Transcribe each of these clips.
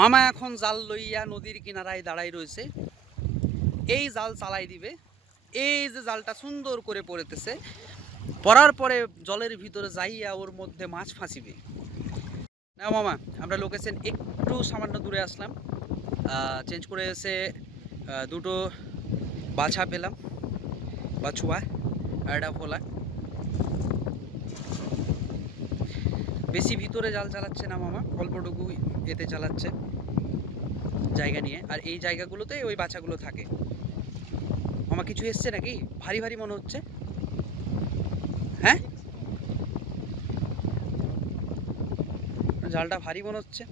মামা এখন জাল লইয়া নদীর কিনারায় দাঁড়াই রয়েছে। এই জাল চালাই দিবে। এই যে জালটা সুন্দর করে পড়েতেছে, পড়ার পরে জলের ভিতরে যাইয়া ওর মধ্যে মাছ ফাঁসিবে। না মামা, আমরা লোকেশন একটু সামান্য দূরে আসলাম, চেঞ্জ করে এসে দুটো বাছা পেলাম, বাছুয়া আর একটা ভোলা। বেশি ভিতরে জাল চালাচ্ছে না মামা, অল্পটুকু এতে চালাচ্ছে জায়গা নিয়ে। আর এই জায়গাগুলোতে ওই বাচ্চাগুলো থাকে। মামা কিছু এসছে নাকি? ভারী ভারী মনে হচ্ছে। হ্যাঁ, জালটা ভারী মনে হচ্ছে।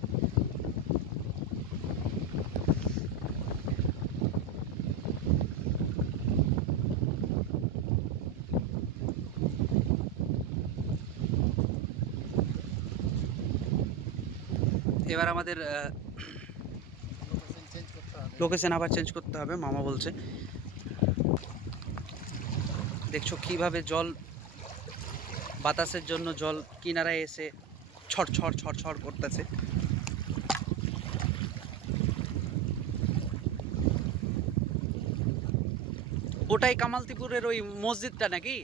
এবার আমাদের লোকেশন আবার চেঞ্জ করতে হবে মামা বলছে। দেখছো কিভাবে জল, বাতাসের জন্য জল কিনারায় এসে ছড় ছড় ছড় ছড় করতেছে। ওটাই কামালতিপুরের ওই মসজিদটা নাকি?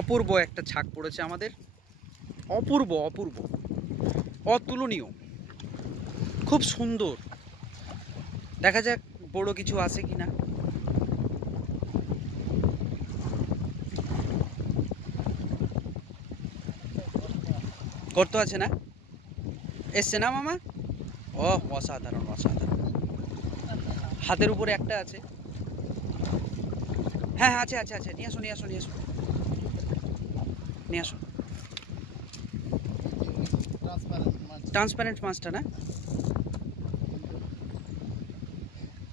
অপূর্ব একটা ছাক পড়েছে আমাদের, অপূর্ব অপূর্ব, অতুলনীয়, খুব সুন্দর। দেখা যাক বড় কিছু আছে কিনা। গর্ত আছে না? এসছে না মামা? ও অসাধারণ অসাধারণ। হাতের উপরে একটা আছে। হ্যাঁ হ্যাঁ, আছে আছে আছে, নিয়ে আসো নিয়ে আসো নিয়ে আসো নিয়ে আসো। ট্রান্সপারেন্ট মাছটা না?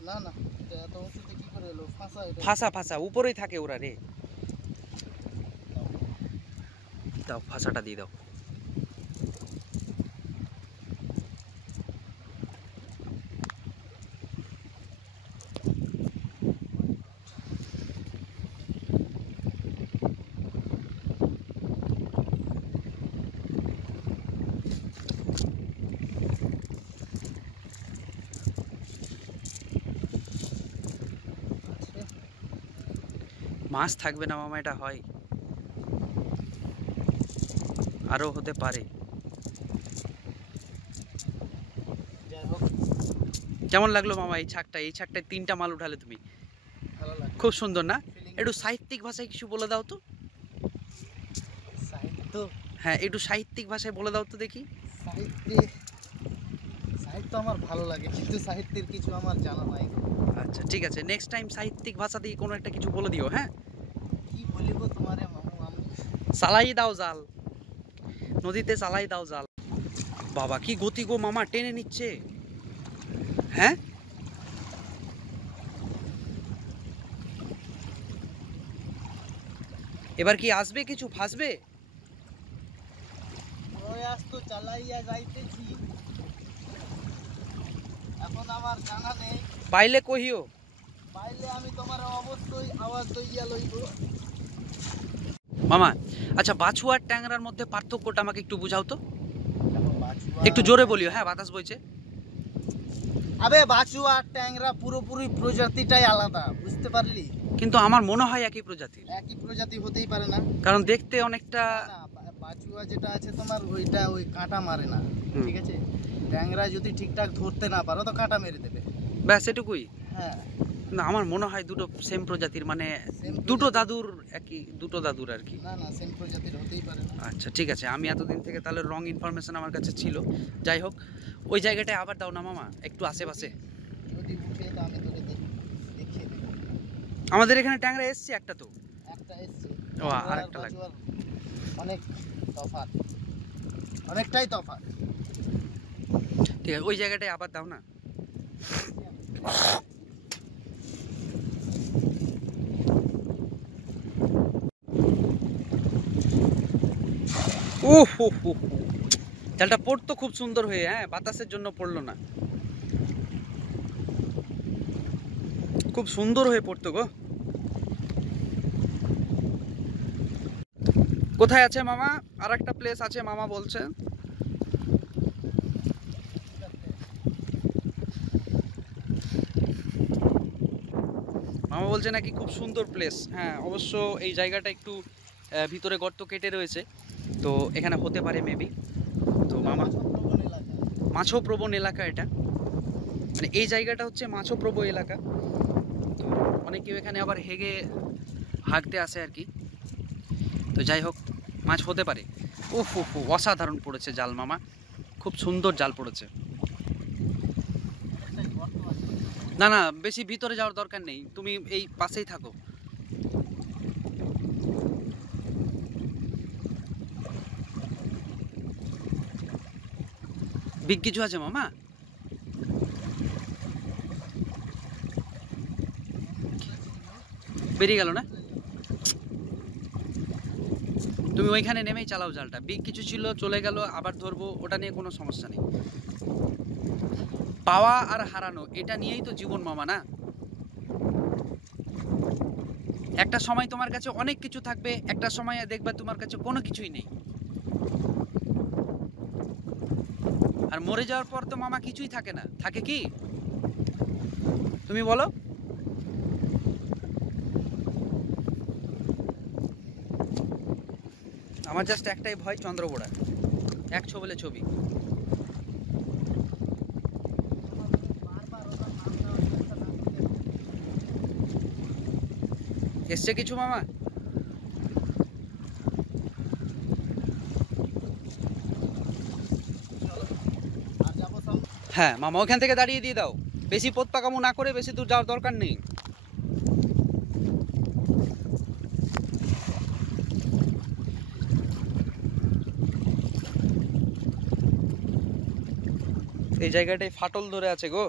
না না, এত উঁচুতে কি করে এলো? ফাঁসা ফাঁসা উপরেই থাকে ওরা রে। দাও ফাঁসাটা দিয়ে দাও। মাছ থাকবে না মামা, এটা হয়, আরো হতে পারে। কেমন লাগলো মামা এই ছাকটা? এই ছাকটায় 3টা মাল উঠালে তুমি, খুব সুন্দর না? একটু সাহিত্যিক ভাষায় কিছু বলে দাও তো। সাহিত্য? হ্যাঁ, একটু সাহিত্যিক ভাষায় বলে দাও তো দেখি। সাহিত্য আমার ভালো লাগে, কিন্তু সাহিত্যের কিছু আমার জানা নাই। আচ্ছা ঠিক আছে, নেক্সট টাইম সাহিত্যিক ভাষা দিয়ে কোনো একটা কিছু বলে দিও। হ্যাঁ, কি বলিব তোমারে মামু? আমি চালাই দাও জাল, নদীতে চালাই দাও জাল। বাবা কি গতি গো মামা, টেনে নিচ্ছে। হ্যাঁ, এবার কি আসবে কিছু, ফাঁসবে? প্রয়াস তো চালাইয়া যাইতেছি, এখন আমার জানা নেই। পাইলে কহিও। পাইলে আমি তোমার অবশ্যই আওয়াজ দইয়া লইব মামা। আচ্ছা, বাছুয়ার ট্যাংরার মধ্যে পার্থক্যটা আমাকে একটু বুঝাও তো, একটু জোরে বলিও। হ্যাঁ, বাতাস বইছে। আবে বাছুয়া আর ট্যাংরা পুরোপুরি প্রজাতিটাই আলাদা, বুঝতে পারলি? কিন্তু আমার মনে হয় একই প্রজাতির। একই প্রজাতি হতেই পারে না, কারণ দেখতে অনেকটা। বাছুয়া যেটা আছে তোমার ওইটা ওই কাঁটা মারে না, ঠিক আছে? ট্যাংরা যদি ঠিকঠাক ধরতে না পারো তো কাঁটা মেরে দেবে, ব্যাস এটুকুই। হ্যাঁ। না, আমার মনে হয় দুটো সেম প্রজাতির, মানে দুটো দাদুর একই, দুটো দাদুর আর কি। না না, সেম প্রজাতির হতেই পারে না। আচ্ছা ঠিক আছে, আমি এতদিন থেকে তাহলে রং ইনফরমেশন আমার কাছে ছিল। যাই হোক, ওই জায়গাটায় আবার দাও না মামা, একটু আশেপাশে। যদি উঠে তো আমি তোকে দেখিয়ে দেবো। আমাদের এখানে ট্যাংরা এসছে একটা, তো একটা এসছে। ও, আরেকটা লাগবে। অনেক তফাৎ, অনেকটাই তফাৎ। ঠিক আছে, ওই জায়গাটায় আবার দাও না। ও হো হো, জালটা পড়তো খুব সুন্দর হয়ে। হ্যাঁ, বাতাসের জন্য পড়লো না। খুব সুন্দর হয়ে পড়তো গো। কোথায় আছে মামা? আর একটা প্লেস আছে মামা বলছে। মামা বলছে নাকি খুব সুন্দর প্লেস। হ্যাঁ অবশ্য এই জায়গাটা একটু ভিতরে গর্ত কেটে রয়েছে, তো এখানে হতে পারে মেবি। তো মামা, মাছপ্রবণ এলাকা এটা, মানে এই জায়গাটা হচ্ছে মাছপ্রবণ এলাকা। তো অনেকেও এখানে আবার হেগে হাঁকতে আসে আর কি। তো যাই হোক, মাছ হতে পারে। উফ উফ উফ, অসাধারণ পড়েছে জাল মামা, খুব সুন্দর জাল পড়েছে। না না, বেশি ভিতরে যাওয়ার দরকার নেই, তুমি এই পাশেই থাকো। বিগ কিছু আছে মামা? বেরিয়ে গেল না? তুমি ওইখানে নেমেই চালাও জালটা। বিগ কিছু ছিল, চলে গেল, আবার ধরবো, ওটা নিয়ে কোনো সমস্যা নেই। পাওয়া আর হারানো, এটা নিয়েই তো জীবন মামা, না? একটা সময় তোমার কাছে অনেক কিছু থাকবে, একটা সময় দেখবে তোমার কাছে কোনো কিছুই নেই। আর মরে যাওয়ার পর তো মামা কিছুই থাকে না, থাকে কি? তুমি বলো। আমার জাস্ট একটাই ভয়, চন্দ্রবোড়া, এক ছবলে ছবি। এসছে কিছু মামা? হ্যাঁ মামা, ওখান থেকে দাঁড়িয়ে দিয়ে দাও, বেশি পথ পাকামো না করে, বেশি দূর যাওয়ার দরকার নেই। এই জায়গাটায় ফাটল ধরে আছে গো।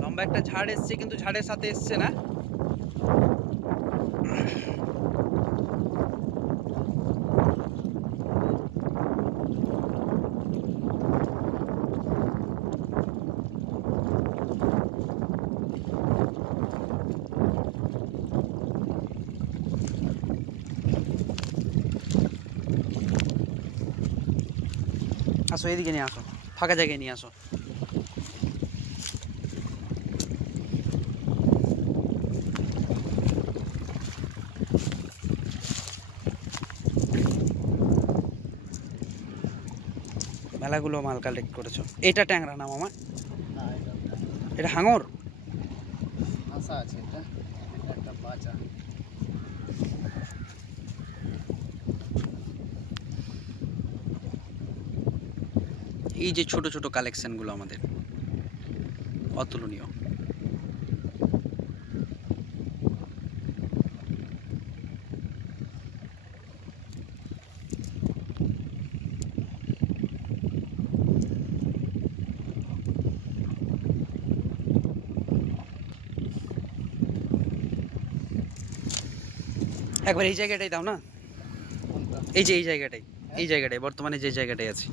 লম্বা একটা ঝাড় এসছে, কিন্তু ঝাড়ের সাথে এসছে না। আসো এদিকে নিয়ে আসো, ফাঁকা জায়গায় নিয়ে আসো। মেলাগুলো মাল কালেক্ট করেছো। এটা ট্যাংরা না মামা? এটা হাঙর। আশা আছে, এটা একটা বাচ্চা। এই যে ছোট ছোট কালেকশনগুলো আমাদের অতুলনীয়। একবার এই জায়গাটাই দাও না, কোনটা? এই যে এই জায়গাটাই, এই জায়গাটাই বর্তমানে যে জায়গাটায় আছি।